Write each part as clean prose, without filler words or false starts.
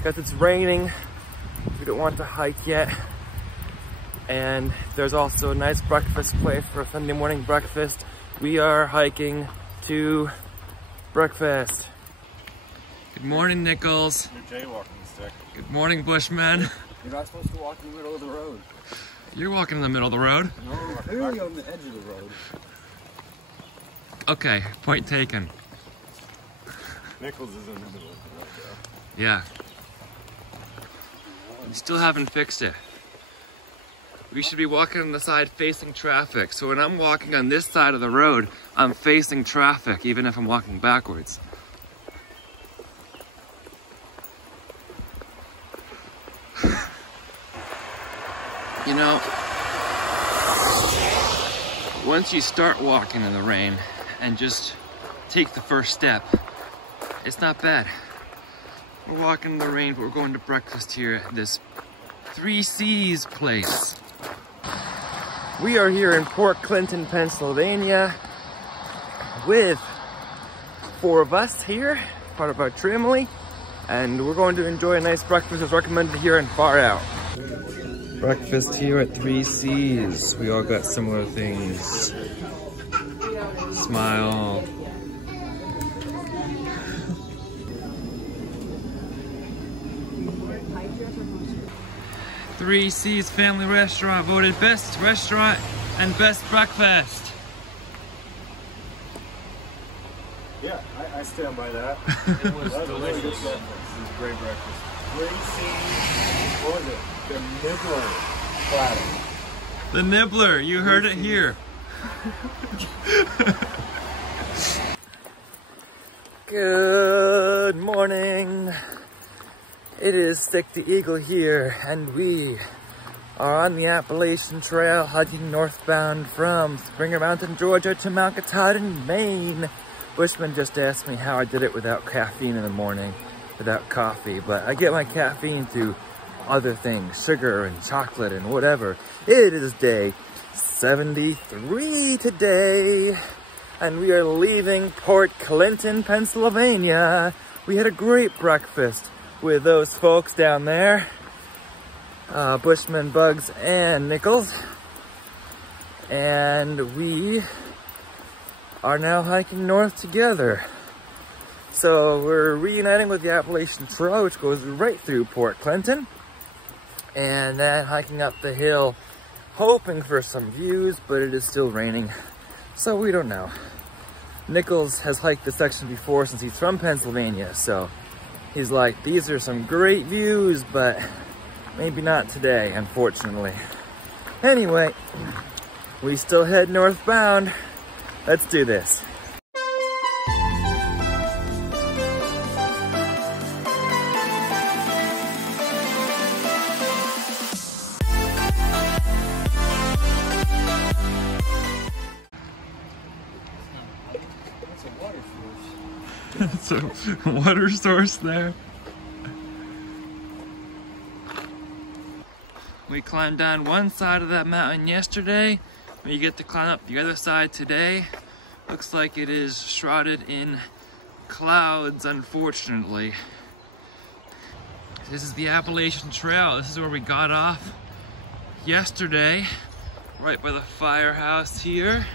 because it's raining. We don't want to hike yet. And there's also a nice breakfast place for a Sunday morning breakfast. We are hiking to breakfast. Good morning, Nichols. You're jaywalking, stick. Good morning, Bushman. You're not supposed to walk in the middle of the road. You're walking in the middle of the road. No, we're clearly on the edge of the road. Okay, point taken. Nichols is in the middle of the road, though. Yeah. You still haven't fixed it. We should be walking on the side facing traffic. So when I'm walking on this side of the road, I'm facing traffic, even if I'm walking backwards. You know, once you start walking in the rain and just take the first step, it's not bad. We're walking in the rain, but we're going to breakfast here at this 3 C's place. We are here in Port Clinton, Pennsylvania with 4 of us here, part of our family, and we're going to enjoy a nice breakfast as recommended here in Far Out. Breakfast here at 3 C's. We all got similar things. Smile. Three C's Family Restaurant voted best restaurant and best breakfast. Yeah, I stand by that. It was delicious. Really good breakfast. It was a great breakfast. 3 C's, what was it? The Nibbler platter. The Nibbler, you heard it here. Good morning. It is Stick the Eagle here, and we are on the Appalachian Trail hiking northbound from Springer Mountain, Georgia to Mount Katahdin, Maine. Bushman just asked me how I did it without caffeine in the morning, without coffee, but I get my caffeine through other things, sugar and chocolate and whatever. It is day 73 today, and we are leaving Port Clinton, Pennsylvania. We had a great breakfast with those folks down there, Bushman, Bugs, and Nichols, and we are now hiking north together. So we're reuniting with the Appalachian Trail, which goes right through Port Clinton, and then hiking up the hill, hoping for some views, but it is still raining, so we don't know. Nichols has hiked this section before since he's from Pennsylvania, so he's like, these are some great views, but maybe not today, unfortunately. Anyway, we still head northbound. Let's do this. It's a water source there. We climbed down one side of that mountain yesterday. We get to climb up the other side today. Looks like it is shrouded in clouds, unfortunately. This is the Appalachian Trail. This is where we got off yesterday, right by the firehouse here.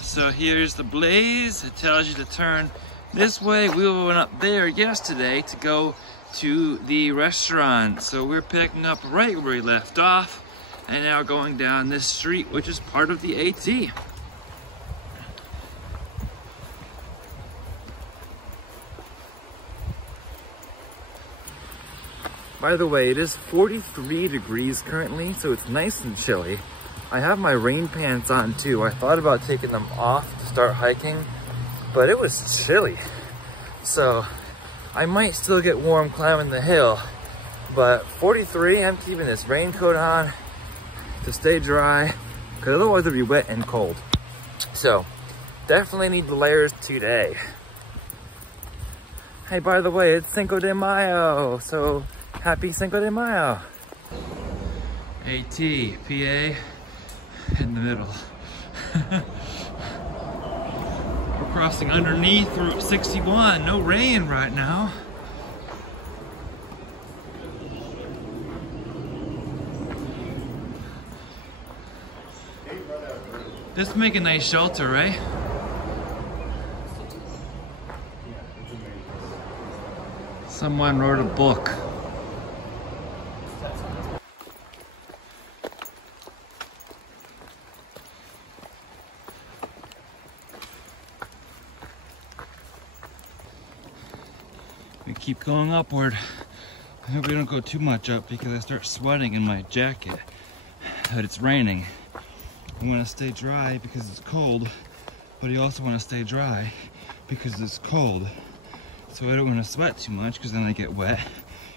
So here's the blaze. It tells you to turn this way. We went up there yesterday to go to the restaurant. So we're picking up right where we left off and now going down this street, which is part of the AT. By the way, it is 43 degrees currently, so it's nice and chilly. I have my rain pants on too. I thought about taking them off to start hiking, but it was chilly. So I might still get warm climbing the hill, but 43, I'm keeping this raincoat on to stay dry, because otherwise it'll be wet and cold. So definitely need the layers today. Hey, by the way, it's Cinco de Mayo, so happy Cinco de Mayo. AT, PA, in the middle. We're crossing underneath Route 61. No rain right now. This make a nice shelter, right? Someone wrote a book. We keep going upward. I hope we don't go too much up because I start sweating in my jacket. But it's raining. I'm gonna stay dry because it's cold, but you also want to stay dry because it's cold. So I don't want to sweat too much because then I get wet.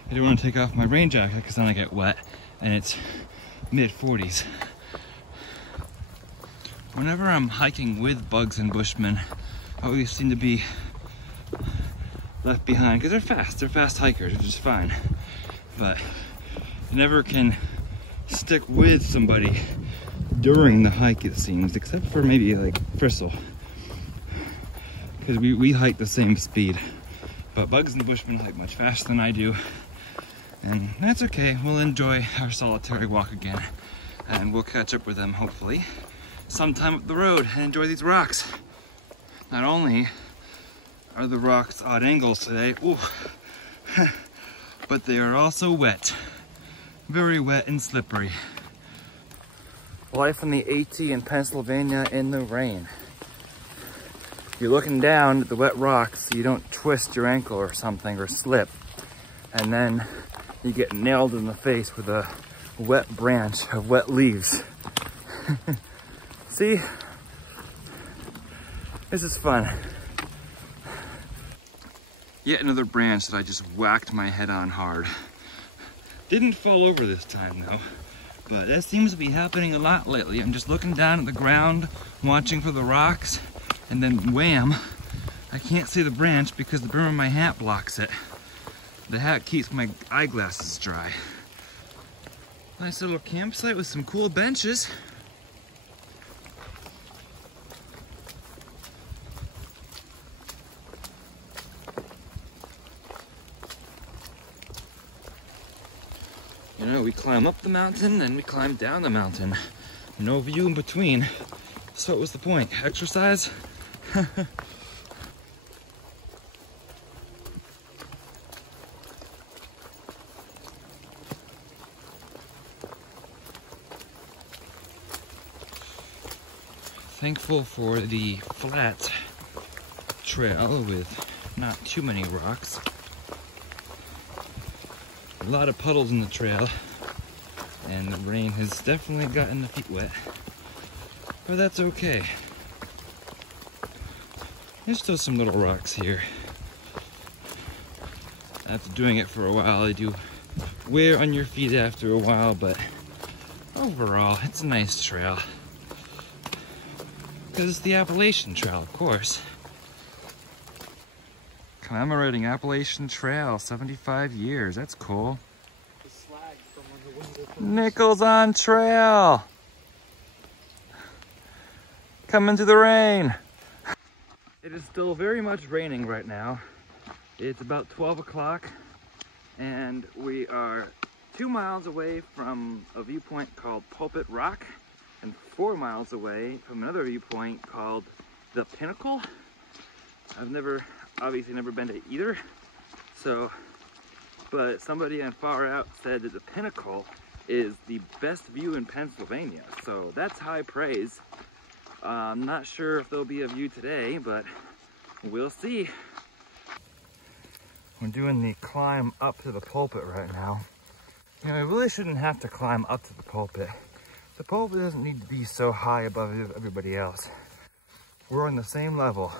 I don't want to take off my rain jacket because then I get wet, and it's mid-40s. Whenever I'm hiking with bugs and bushmen, I always seem to be left behind because they're fast hikers, which is fine. But you never can stick with somebody during the hike, it seems, except for maybe like Fristle, because we hike the same speed. But bugs and bushmen hike much faster than I do, and that's okay. We'll enjoy our solitary walk again, and we'll catch up with them hopefully sometime up the road and enjoy these rocks. Not only are the rocks odd angles today, ooh, but they are also wet, very wet and slippery. Life on the AT in Pennsylvania in the rain. You're looking down at the wet rocks so you don't twist your ankle or something or slip, and then you get nailed in the face with a wet branch of wet leaves. See? This is fun. Yet another branch that I just whacked my head on hard. Didn't fall over this time though, but that seems to be happening a lot lately. I'm just looking down at the ground, watching for the rocks, and then wham, I can't see the branch because the brim of my hat blocks it. The hat keeps my eyeglasses dry. Nice little campsite with some cool benches. You know, we climb up the mountain and we climb down the mountain. No view in between. So what was the point? Exercise? Thankful for the flat trail with not too many rocks. A lot of puddles in the trail, and the rain has definitely gotten the feet wet, but that's okay. There's still some little rocks here. After doing it for a while, they do wear on your feet after a while, but overall, it's a nice trail. Because it's the Appalachian Trail, of course. Commemorating Appalachian Trail, 75 years, that's cool. Nichols on trail! Coming to the rain! It is still very much raining right now. It's about 12 o'clock, and we are 2 miles away from a viewpoint called Pulpit Rock, and 4 miles away from another viewpoint called The Pinnacle. I've obviously never been to either, but somebody on Far Out said that The Pinnacle is the best view in Pennsylvania, so that's high praise. I'm not sure if there'll be a view today, but we'll see. We're doing the climb up to the pulpit right now. You know, we really shouldn't have to climb up to the pulpit. The pulpit doesn't need to be so high above everybody else. We're on the same level,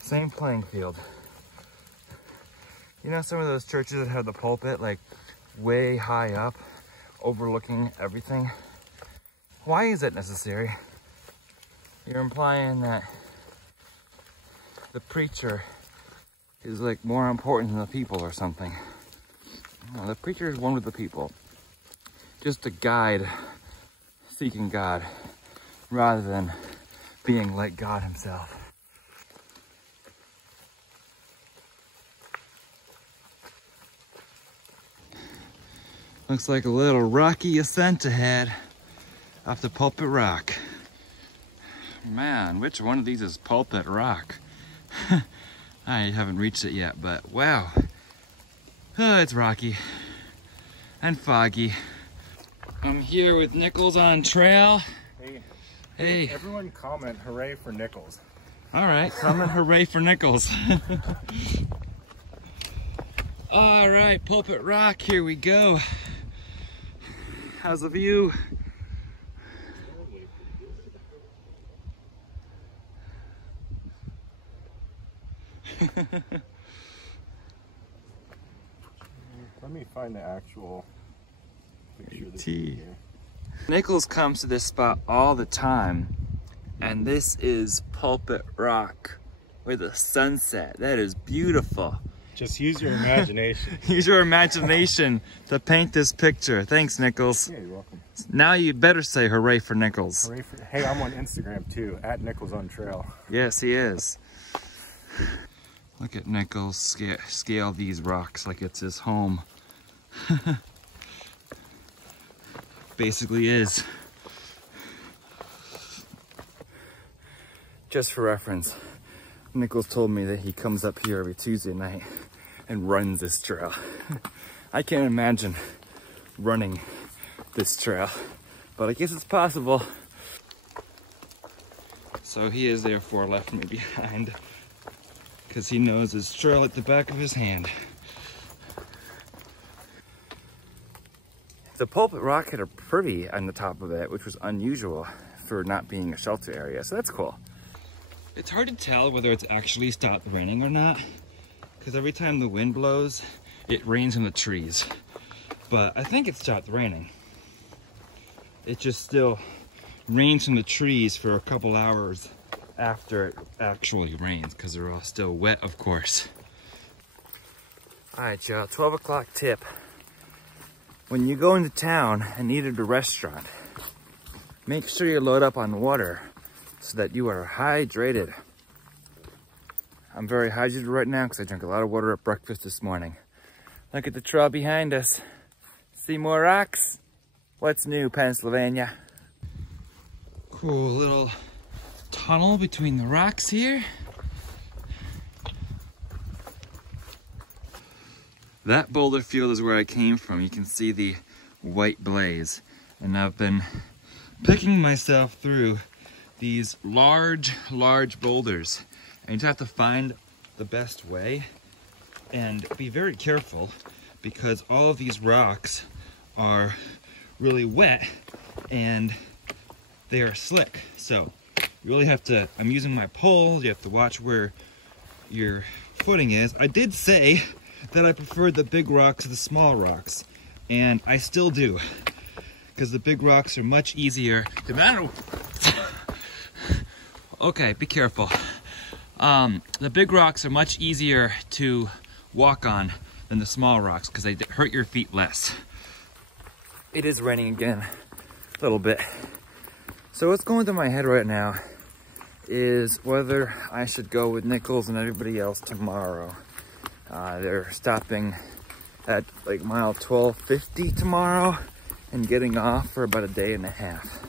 same playing field. You know, some of those churches that have the pulpit like way high up, overlooking everything. Why is that necessary? You're implying that the preacher is like more important than the people or something. No, the preacher is one with the people. Just a guide seeking God rather than being like God himself. Looks like a little rocky ascent ahead off the Pulpit Rock. Man, which one of these is Pulpit Rock? I haven't reached it yet, but wow. Oh, it's rocky and foggy. I'm here with Nichols on trail. Hey. Hey. Everyone comment hooray for Nichols. All right, comment hooray for Nichols. All right, Pulpit Rock, here we go. How's the view? Let me find the actual picture of this T. here. Nichols comes to this spot all the time, and this is Pulpit Rock with a sunset. That is beautiful. Just use your imagination. Use your imagination to paint this picture. Thanks, Nichols. Yeah, you're welcome. Now you better say hooray for Nichols. Hooray for, hey, I'm on Instagram too, at Nichols on Trail. Yes, he is. Look at Nichols scale these rocks like it's his home. Basically is. Just for reference, Nichols told me that he comes up here every Tuesday night and runs this trail. I can't imagine running this trail, but I guess it's possible. So he has therefore left me behind because he knows his trail at the back of his hand. The Pulpit Rock had a privy on the top of it, which was unusual for not being a shelter area, so that's cool. It's hard to tell whether it's actually stopped raining or not, because every time the wind blows, it rains in the trees. But I think it stopped raining. It just still rains from the trees for a couple hours after it actually rains, because they're all still wet, of course. All right, y'all, 12 o'clock tip. When you go into town and needed a restaurant, make sure you load up on water so that you are hydrated. I'm very hydrated right now because I drank a lot of water at breakfast this morning. Look at the trail behind us. See more rocks? What's new, Pennsylvania? Cool little tunnel between the rocks here. That boulder field is where I came from. You can see the white blaze. And I've been picking myself through these large boulders. And you just have to find the best way and be very careful because all of these rocks are really wet and they are slick. So you really have to, I'm using my pole, you have to watch where your footing is. I did say that I preferred the big rocks to the small rocks, and I still do, because the big rocks are much easier to okay, be careful. The big rocks are much easier to walk on than the small rocks because they hurt your feet less. It is raining again, a little bit. So what's going through my head right now is whether I should go with Nichols and everybody else tomorrow. They're stopping at like mile 1250 tomorrow and getting off for about a day and a half.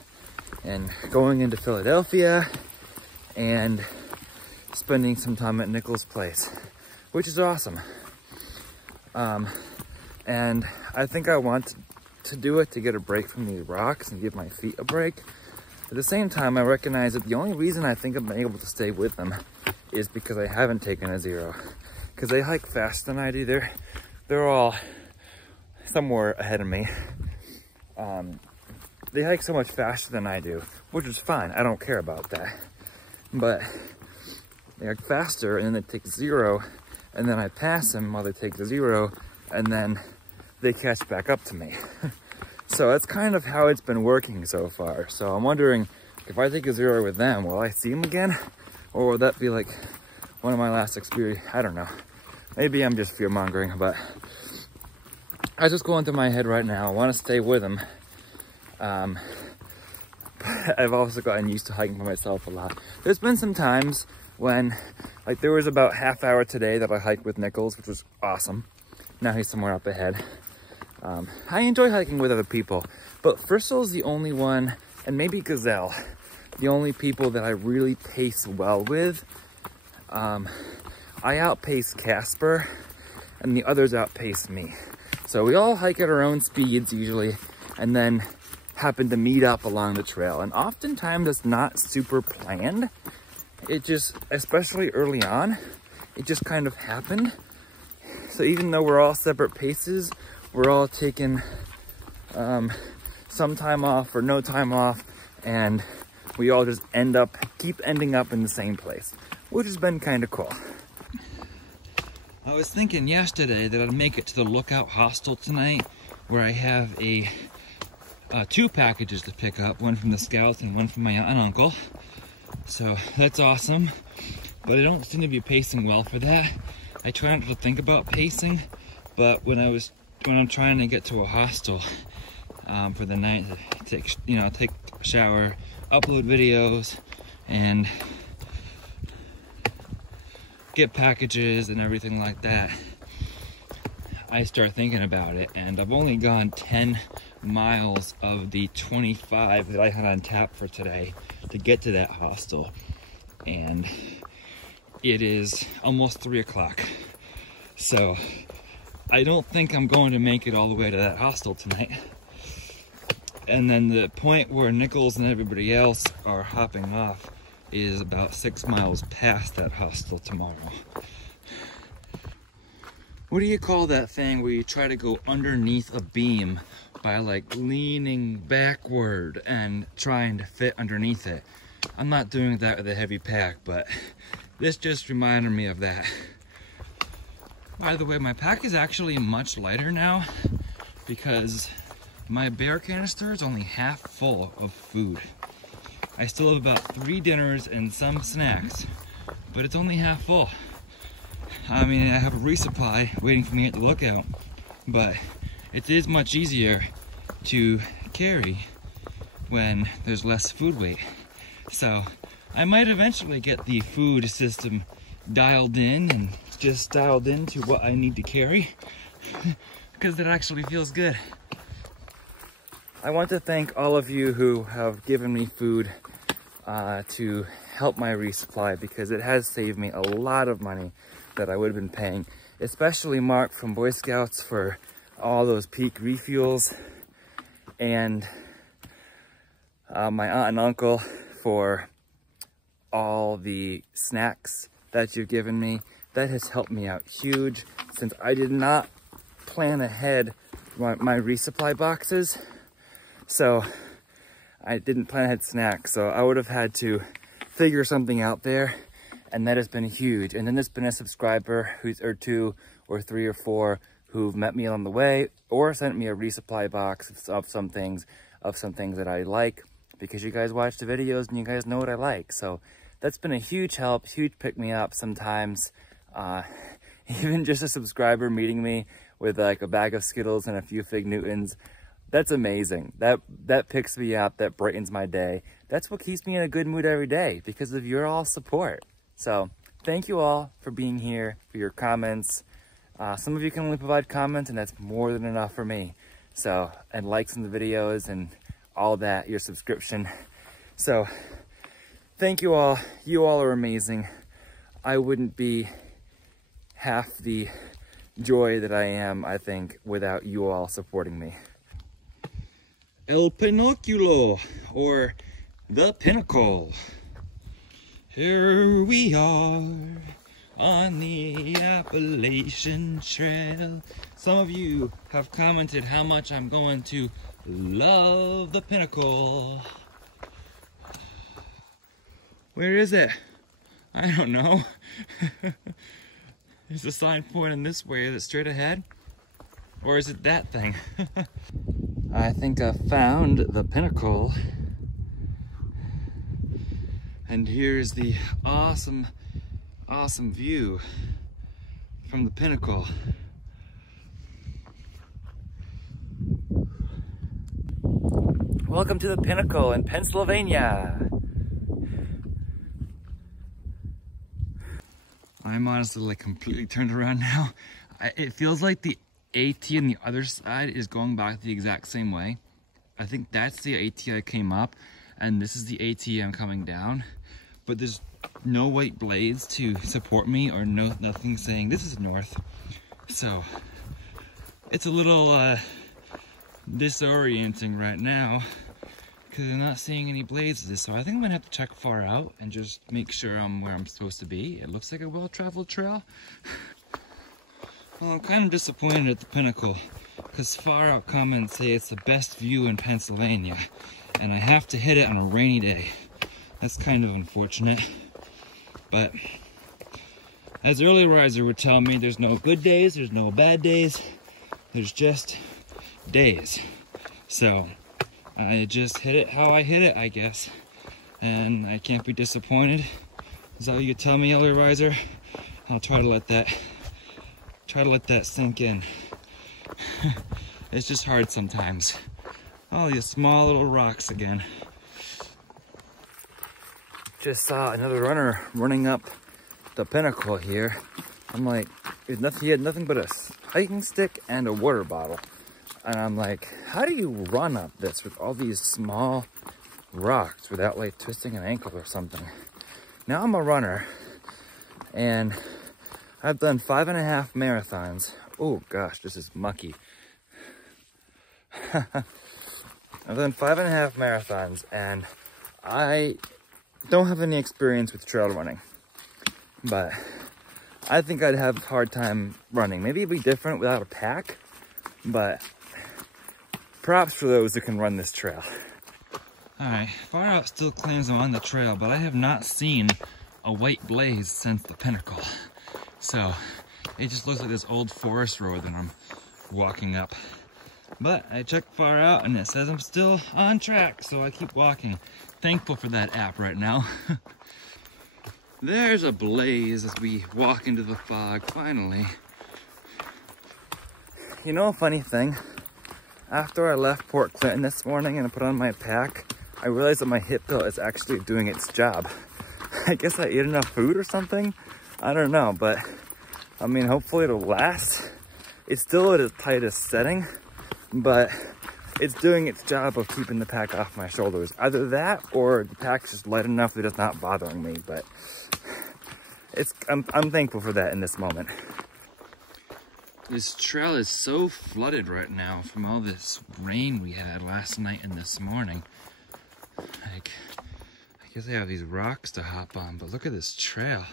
And going into Philadelphia and spending some time at Nichols' place, which is awesome. And I think I want to do it to get a break from these rocks and give my feet a break. At the same time, I recognize that the only reason I think I'm able to stay with them is because I haven't taken a zero. Because they hike faster than I do. They're all somewhere ahead of me. They hike so much faster than I do, which is fine. I don't care about that. But they hike faster and then they take zero, and then I pass them while they take the zero, and then they catch back up to me. So that's kind of how it's been working so far. So I'm wondering if I take a zero with them, will I see them again? Or will that be like one of my last experience? I don't know. Maybe I'm just fear-mongering, but I was just going through my head right now. I want to stay with them. I've also gotten used to hiking by myself a lot. There's been some times when, like there was about half hour today that I hiked with Nichols, which was awesome. Now he's somewhere up ahead. I enjoy hiking with other people, but Frisell's the only one, and maybe Gazelle, the only people that I really pace well with. I outpace Casper, and the others outpace me. So we all hike at our own speeds usually, and then happen to meet up along the trail. And oftentimes it's not super planned. It just, especially early on, it just kind of happened. So even though we're all separate paces, we're all taking some time off or no time off, and we all just keep ending up in the same place, which has been kind of cool. I was thinking yesterday that I'd make it to the Lookout Hostel tonight, where I have two packages to pick up, one from the Scouts and one from my aunt and uncle. So that's awesome, but I don't seem to be pacing well for that. I try not to think about pacing, but when I'm trying to get to a hostel for the night, to take a shower, upload videos, and get packages and everything like that, I start thinking about it. And I've only gone 10 miles of the 25 that I had on tap for today to get to that hostel, and it is almost 3 o'clock. So I don't think I'm going to make it all the way to that hostel tonight. And then the point where Nichols and everybody else are hopping off is about 6 miles past that hostel tomorrow. What do you call that thing where you try to go underneath a beam by like leaning backward and trying to fit underneath it? I'm not doing that with a heavy pack, but this just reminded me of that. By the way, my pack is actually much lighter now because my bear canister is only half full of food. I still have about 3 dinners and some snacks, but it's only half full. I mean, I have a resupply waiting for me at the lookout, but it is much easier to carry when there's less food weight. So I might eventually get the food system dialed in and just dialed into what I need to carry because it actually feels good. I want to thank all of you who have given me food to help my resupply, because it has saved me a lot of money that I would have been paying, especially Mark from Boy Scouts for all those peak refuels, and my aunt and uncle for all the snacks that you've given me. That has helped me out huge, since I did not plan ahead my resupply boxes. So I didn't plan ahead snacks, so I would have had to figure something out there, and that has been huge. And then there's been a subscriber or 2 or 3 or 4 who've met me on the way or sent me a resupply box of some things that I like, because you guys watch the videos and you guys know what I like. So that's been a huge help, huge pick-me-up sometimes. Even just a subscriber meeting me with like a bag of Skittles and a few Fig Newtons. That's amazing. That picks me up, that brightens my day. That's what keeps me in a good mood every day, because of your all support. So thank you all for being here, for your comments. Some of you can only provide comments, and that's more than enough for me. So, and likes on the videos and all that, your subscription. So thank you all. You all are amazing. I wouldn't be half the joy that I am, I think, without you all supporting me. El Pinoculo, or the Pinnacle. Here we are on the Appalachian Trail. Some of you have commented how much I'm going to love the Pinnacle. Where is it? I don't know. There's a sign pointing this way. Is it straight ahead? Or is it that thing? I think I found the Pinnacle. And here's the awesome view from the Pinnacle. Welcome to the Pinnacle in Pennsylvania. I'm honestly like completely turned around now. It feels like the AT on the other side is going back the exact same way. I think that's the AT I came up, and this is the ATM coming down, but there's no white blades to support me, or nothing saying this is north. So it's a little disorienting right now because I'm not seeing any blazes. So I think I'm gonna have to check far out and just make sure I'm where I'm supposed to be. It looks like a well-traveled trail. Well, I'm kind of disappointed at the pinnacle because far out comments say it's the best view in Pennsylvania, and I have to hit it on a rainy day. That's kind of unfortunate, but as early riser would tell me, there's no good days, there's no bad days, there's just days. So I just hit it how I hit it, I guess, and I can't be disappointed. Is that what you tell me, early riser? I'll try to let that sink in. It's just hard sometimes. All these small little rocks again. Just saw another runner running up the pinnacle here. I'm like, he had nothing but a hiking stick and a water bottle. And I'm like, how do you run up this with all these small rocks without like twisting an ankle or something? Now I'm a runner and I've done 5.5 marathons. Oh gosh, this is mucky. I've done 5.5 marathons and I don't have any experience with trail running, but I think I'd have a hard time running. Maybe it'd be different without a pack, but props for those who can run this trail. All right, far out still claims I'm on the trail, but I have not seen a white blaze since the pinnacle. So it just looks like this old forest road that I'm walking up. But I checked far out and it says I'm still on track, so I keep walking. Thankful for that app right now. There's a blaze as we walk into the fog, finally. You know a funny thing? After I left Port Clinton this morning and I put on my pack, I realized that my hip belt is actually doing its job. I guess I ate enough food or something? I don't know, but I mean, hopefully it'll last. It's still at its tightest setting, but it's doing its job of keeping the pack off my shoulders. Either that or the pack's just light enough that it's not bothering me, but I'm thankful for that in this moment. This trail is so flooded right now from all this rain we had last night and this morning. Like, I guess I have these rocks to hop on, but look at this trail.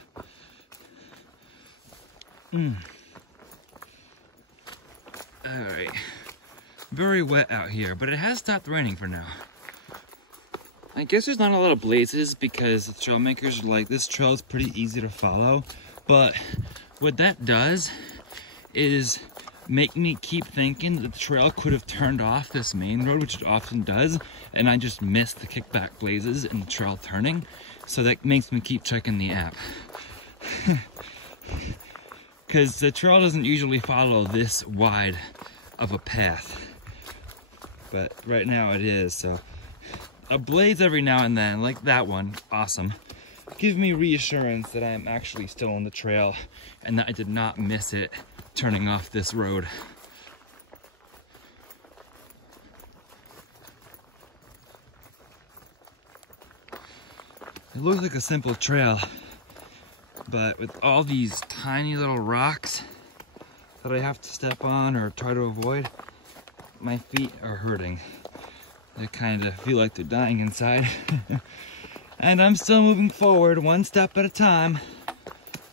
Alright. Very wet out here, but it has stopped raining for now. I guess there's not a lot of blazes because the trail makers are like, this trail is pretty easy to follow. But what that does is make me keep thinking that the trail could have turned off this main road, which it often does, and I just missed the kickback blazes and the trail turning. So that makes me keep checking the app. Because the trail doesn't usually follow this wide of a path. But right now it is, so a blaze every now and then, like that one, awesome. Gives me reassurance that I am actually still on the trail and that I did not miss it turning off this road. It looks like a simple trail, but with all these tiny little rocks that I have to step on or try to avoid, my feet are hurting. I kind of feel like they're dying inside. And I'm still moving forward one step at a time.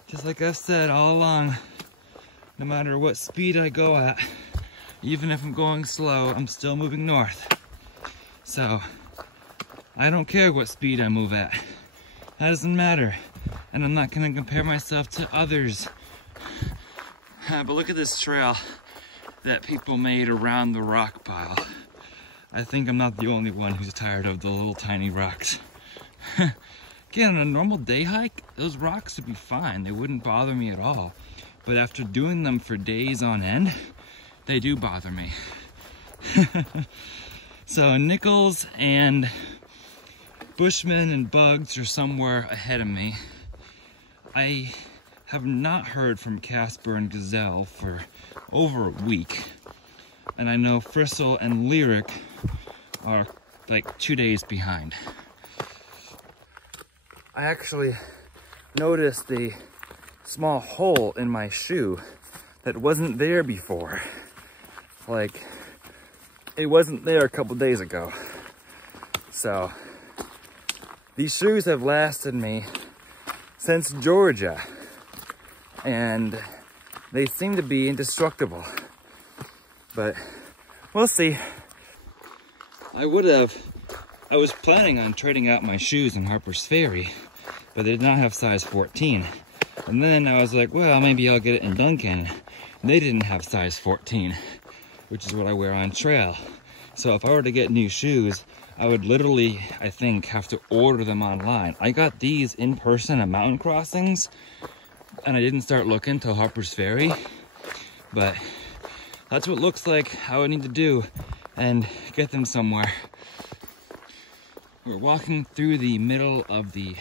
Just like I've said all along, no matter what speed I go at, even if I'm going slow, I'm still moving north. So, I don't care what speed I move at. That doesn't matter. And I'm not gonna compare myself to others. But look at this trail that people made around the rock pile. I think I'm not the only one who's tired of the little tiny rocks. Again, on a normal day hike, those rocks would be fine. They wouldn't bother me at all. But after doing them for days on end, they do bother me. So Nichols and Bushman and Bugs are somewhere ahead of me. I have not heard from Casper and Gazelle for over a week. And I know Fristle and Lyric are like 2 days behind. I actually noticed the small hole in my shoe that wasn't there before. Like, it wasn't there a couple days ago. So, these shoes have lasted me since Georgia, and they seem to be indestructible, but we'll see. I was planning on trading out my shoes in Harper's Ferry, but they did not have size 14. And then I was like, well, maybe I'll get it in Duncan. And they didn't have size 14, which is what I wear on trail. So if I were to get new shoes, I would literally, I think, have to order them online. I got these in person at mountain crossings, and I didn't start looking till Harper's Ferry, but that's what it looks like I would need to do and get them somewhere. We're walking through the middle of the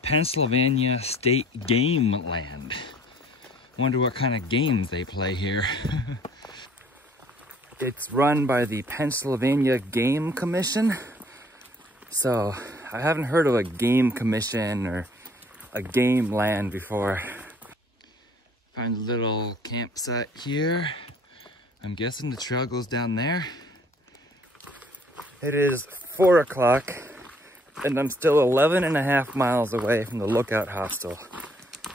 Pennsylvania State Game Land. Wonder what kind of games they play here. It's run by the Pennsylvania Game Commission. So I haven't heard of a game commission or a game land before. Find a little campsite here. I'm guessing the trail goes down there. It is 4 o'clock and I'm still 11.5 miles away from the Lookout Hostel.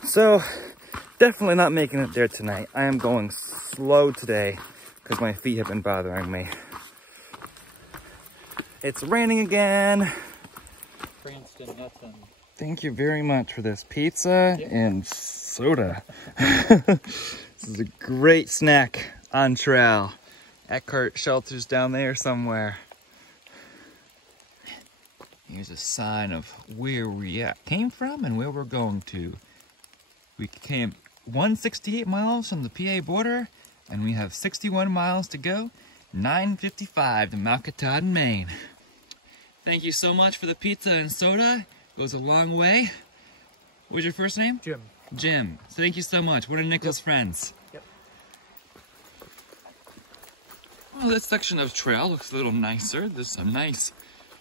So definitely not making it there tonight. I am going slow today because my feet have been bothering me. It's raining again. Princeton, nothing. Thank you very much for this pizza and soda. This is a great snack on trail. Eckhart Shelter's down there somewhere. Here's a sign of where we came from and where we're going to. We came 168 miles from the PA border, and we have 61 miles to go. 9:55 to Mount Katahdin, Maine. Thank you so much for the pizza and soda. Goes a long way. What's your first name? Jim. Jim. Thank you so much. One of Nicholas' friends. Yep. Well, this section of trail looks a little nicer. There's some nice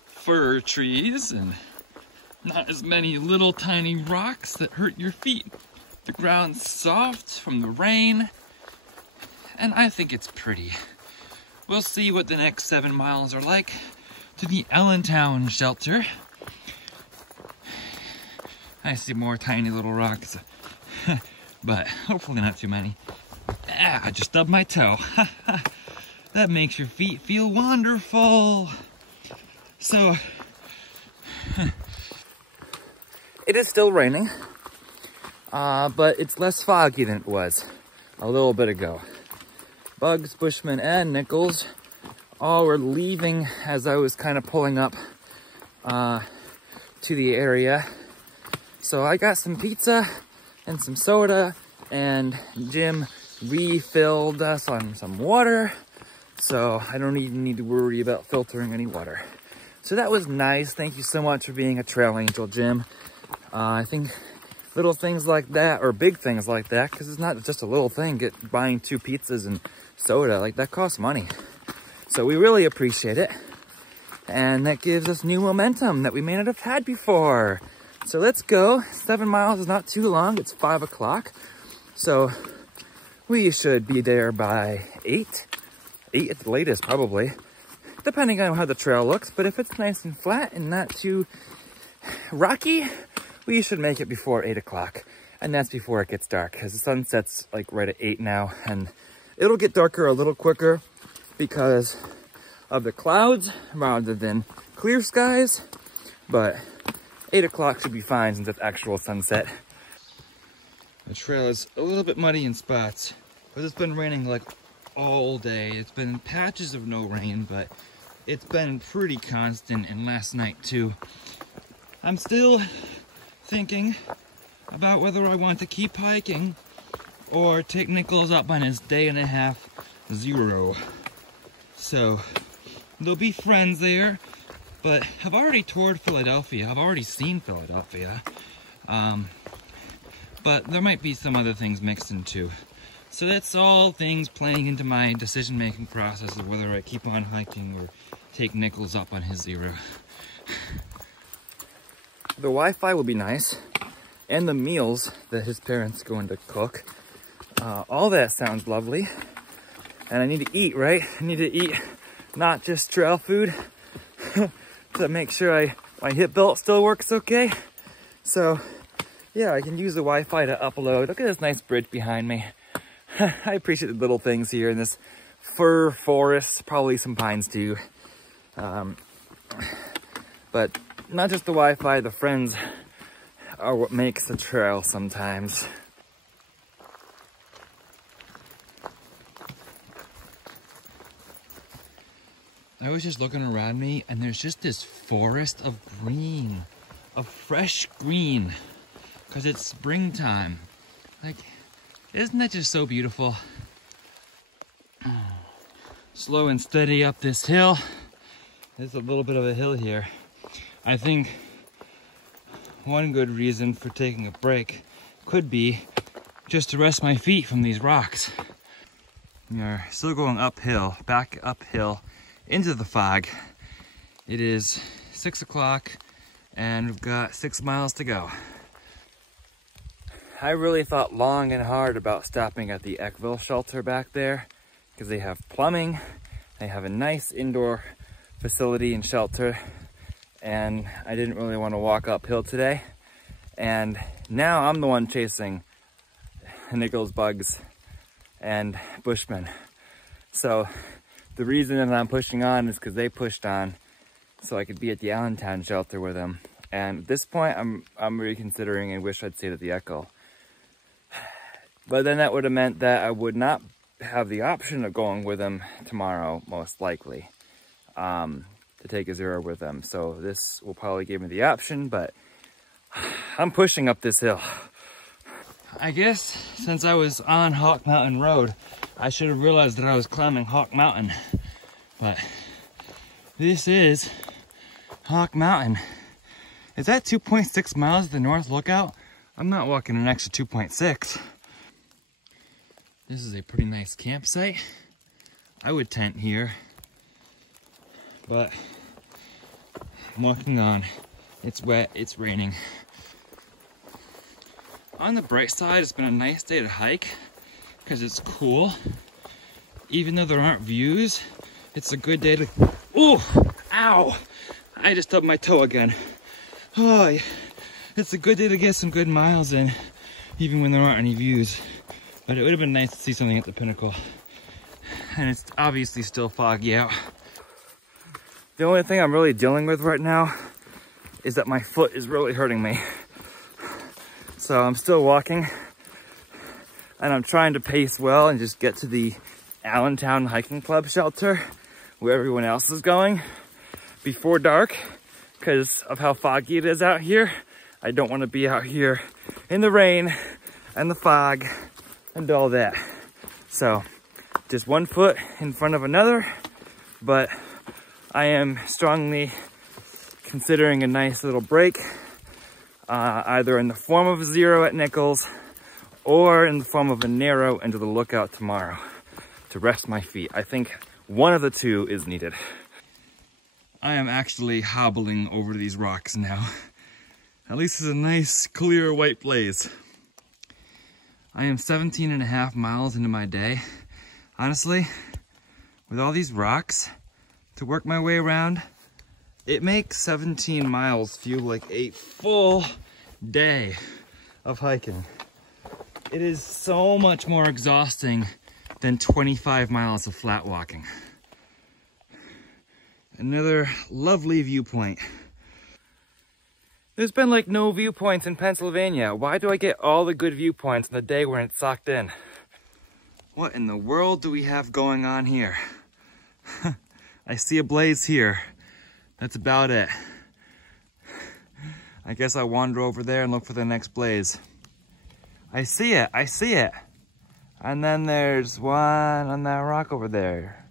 fir trees and not as many little tiny rocks that hurt your feet. The ground's soft from the rain, and I think it's pretty. We'll see what the next 7 miles are like to the Allentown shelter. I see more tiny little rocks, but hopefully not too many. Ah, I just stubbed my toe. That makes your feet feel wonderful. So, it is still raining, but it's less foggy than it was a little bit ago. Bugs, Bushman, and Nichols all were leaving as I was kind of pulling up to the area. So I got some pizza and some soda, and Jim refilled us on some water, so I don't even need to worry about filtering any water. So that was nice. Thank you so much for being a trail angel, Jim. I think little things like that, or big things like that, because it's not just a little thing, buying 2 pizzas and soda, like that costs money. So we really appreciate it. And that gives us new momentum that we may not have had before. So let's go. 7 miles is not too long. It's 5 o'clock. So we should be there by 8. 8 at the latest, probably. Depending on how the trail looks. But if it's nice and flat and not too rocky, we should make it before 8 o'clock. And that's before it gets dark, because the sun sets like right at 8 now. And it'll get darker a little quicker because of the clouds rather than clear skies. But 8 o'clock should be fine since it's actual sunset. The trail is a little bit muddy in spots, but it's been raining like all day. It's been patches of no rain, but it's been pretty constant, and last night too. I'm still thinking about whether I want to keep hiking or take Nichols up on his 1.5 day zero. So there'll be friends there, but I've already toured Philadelphia. I've already seen Philadelphia. But there might be some other things mixed in too. So that's all things playing into my decision-making process of whether I keep on hiking or take Nichols up on his zero. the Wi-Fi will be nice, and the meals that his parents going to cook. All that sounds lovely. And I need to eat, right? I need to eat not just trail food to make sure my hip belt still works okay. So yeah, I can use the Wi-Fi to upload. Look at this nice bridge behind me. I appreciate the little things here in this fir forest, probably some pines too. But not just the Wi-Fi, the friends are what makes the trail sometimes. I was just looking around me and there's just this forest of green, of fresh green, because it's springtime. Like, isn't that just so beautiful? Slow and steady up this hill. There's a little bit of a hill here. I think one good reason for taking a break could be just to rest my feet from these rocks. We are still going uphill, back uphill into the fog. It is 6 o'clock and we've got 6 miles to go. I really thought long and hard about stopping at the Eckville shelter back there because they have plumbing, they have a nice indoor facility and shelter, and I didn't really want to walk uphill today. And now I'm the one chasing Nichols bugs and bushmen. So the reason that I'm pushing on is because they pushed on so I could be at the Allentown shelter with them. And at this point, I'm reconsidering and wish I'd stayed at the Echo. But then that would have meant that I would not have the option of going with them tomorrow, most likely, to take a zero with them. So this will probably give me the option, but I'm pushing up this hill. I guess since I was on Hawk Mountain Road, I should have realized that I was climbing Hawk Mountain. But this is Hawk Mountain. Is that 2.6 miles to the North Lookout? I'm not walking an extra 2.6. This is a pretty nice campsite. I would tent here, but I'm walking on. It's wet, it's raining. On the bright side, it's been a nice day to hike because it's cool. Even though there aren't views, it's a good day to... Oh, ow! I just stubbed my toe again. Oh, it's a good day to get some good miles in, even when there aren't any views. But it would have been nice to see something at the pinnacle. And it's obviously still foggy out. The only thing I'm really dealing with right now is that my foot is really hurting me. So I'm still walking, and I'm trying to pace well and just get to the Allentown Hiking Club shelter where everyone else is going before dark because of how foggy it is out here. I don't want to be out here in the rain and the fog and all that. So just one foot in front of another, but I am strongly considering a nice little break, either in the form of a zero at Nichols or in the form of a narrow into the Lookout tomorrow to rest my feet. I think one of the two is needed. I am actually hobbling over these rocks now. At least it's a nice clear white blaze. I am 17.5 miles into my day. Honestly, with all these rocks to work my way around, it makes 17 miles feel like a full day of hiking. It is so much more exhausting than 25 miles of flat walking. Another lovely viewpoint. There's been like no viewpoints in Pennsylvania. Why do I get all the good viewpoints on the day when it's socked in? What in the world do we have going on here? I see a blaze here. That's about it. I guess I'll wander over there and look for the next blaze. I see it, I see it. And then there's one on that rock over there.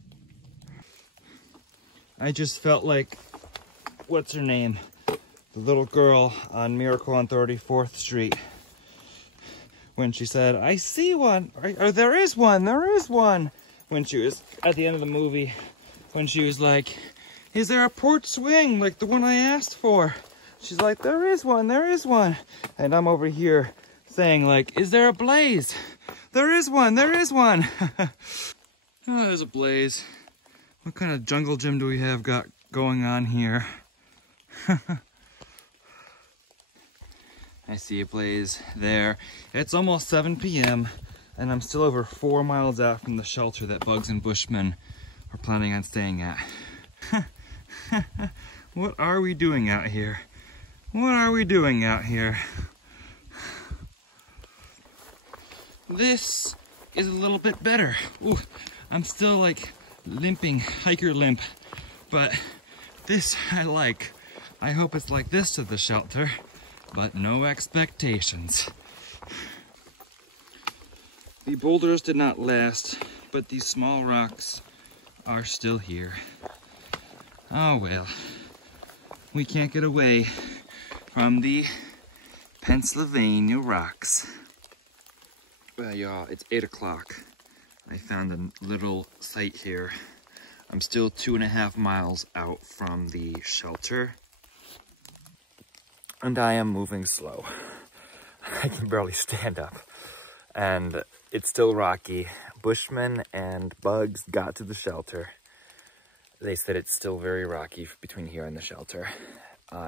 I just felt like, what's her name? The little girl on Miracle on 34th Street. When she said, I see one, or there is one. When she was at the end of the movie, when she was like, is there a porch swing like the one I asked for? She's like, there is one, there is one. And I'm over here saying like, is there a blaze? There is one, there is one. Oh, there's a blaze. What kind of jungle gym do we have got going on here? I see a blaze there. It's almost 7 p.m. and I'm still over 4 miles out from the shelter that Bugs and Bushmen are planning on staying at. What are we doing out here? What are we doing out here? This is a little bit better. Ooh, I'm still like limping, hiker limp, but this I like. I hope it's like this to the shelter, but no expectations. The boulders did not last, but these small rocks are still here. Oh well, we can't get away from the Pennsylvania rocks. Well, y'all, it's 8 o'clock. I found a little site here. I'm still 2.5 miles out from the shelter. And I am moving slow. I can barely stand up. And it's still rocky. Bushmen and Bugs got to the shelter. They said it's still very rocky between here and the shelter.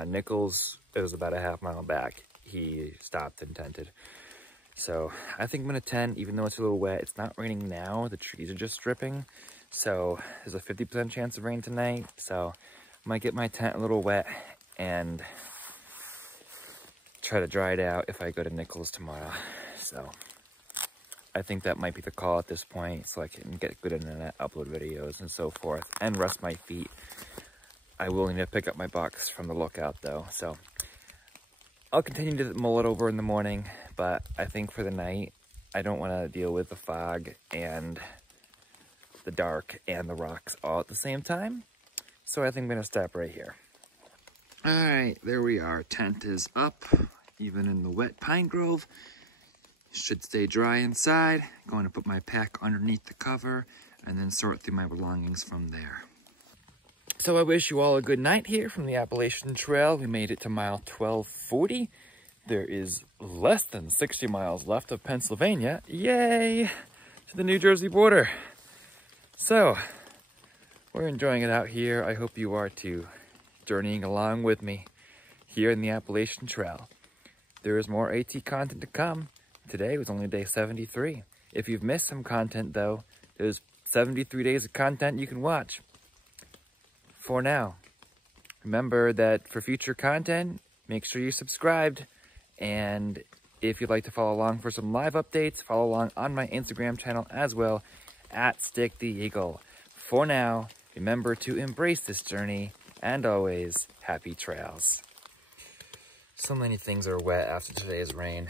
Nichols, it was about a half mile back. He stopped and tented. So I think I'm gonna tent, even though it's a little wet. It's not raining now, the trees are just dripping. So there's a 50% chance of rain tonight. So I might get my tent a little wet and try to dry it out if I go to Nichols tomorrow. So I think that might be the call at this point, so I can get good internet, upload videos and so forth, and rest my feet. I will need to pick up my box from the lookout though, so I'll continue to mull it over in the morning, but I think for the night, I don't want to deal with the fog and the dark and the rocks all at the same time. So I think I'm going to stop right here. All right, there we are. Tent is up, even in the wet pine grove. Should stay dry inside. Going to put my pack underneath the cover and then sort through my belongings from there. So I wish you all a good night here from the Appalachian Trail. We made it to mile 1240. There is less than 60 miles left of Pennsylvania. Yay! To the New Jersey border. So, we're enjoying it out here. I hope you are too. Journeying along with me here in the Appalachian Trail. There is more AT content to come. Today was only day 73. If you've missed some content though, there's 73 days of content you can watch. For now, remember that for future content, make sure you're subscribed. And if you'd like to follow along for some live updates, follow along on my Instagram channel as well, @StickTheEagle. For now, remember to embrace this journey, and always, happy trails. So many things are wet after today's rain.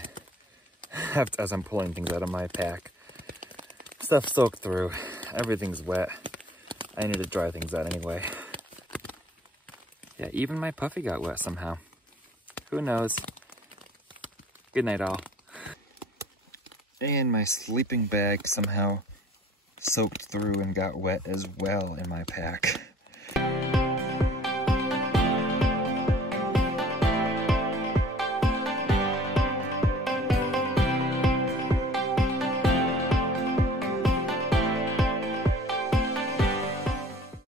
As I'm pulling things out of my pack. Stuff soaked through. Everything's wet. I need to dry things out anyway. Yeah, even my puffy got wet somehow. Who knows? Good night, all. And my sleeping bag somehow soaked through and got wet as well in my pack.